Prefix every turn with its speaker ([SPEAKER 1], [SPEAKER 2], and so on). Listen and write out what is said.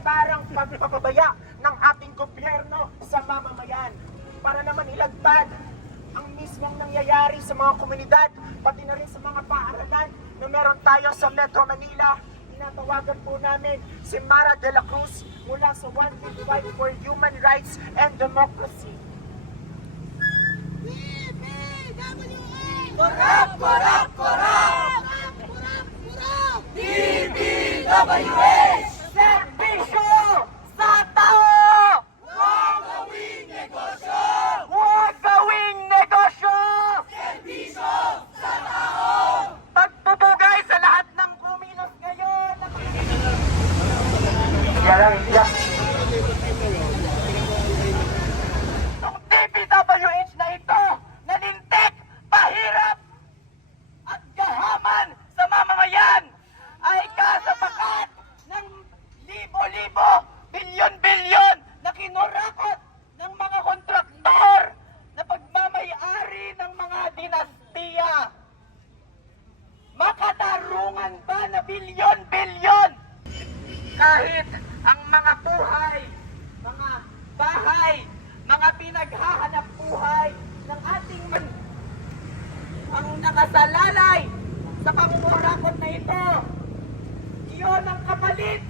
[SPEAKER 1] barantarang pagpapabaya ng ating gobyerno sa mamamayan para naman ilagpad ang mismong nangyayari sa mga komunidad, pati na rin sa mga paaralan na meron tayo sa Metro Manila. Tinatawagan po namin si Mara de la Cruz mula sa One Big Fight for Human Rights and Democracy.
[SPEAKER 2] Korap! Korap! Korap! Korap! Korap! DPWH!
[SPEAKER 1] Serbisyo Yan lang, yan. Ang DPWH na ito, nanintek, pahirap, at gahaman sa mamamayan ay kasapakat ng libo-libo, bilyon-bilyon na kinurakot ng mga kontraktor na pagmamayari ng mga dinastiya. Makatarungan ba na bilyon-bilyon? Kahit mga buhay, mga bahay, mga pinaghahanap buhay ng ating man ang nakasalalay sa pamumurakot na ito. Iyon ang kapalit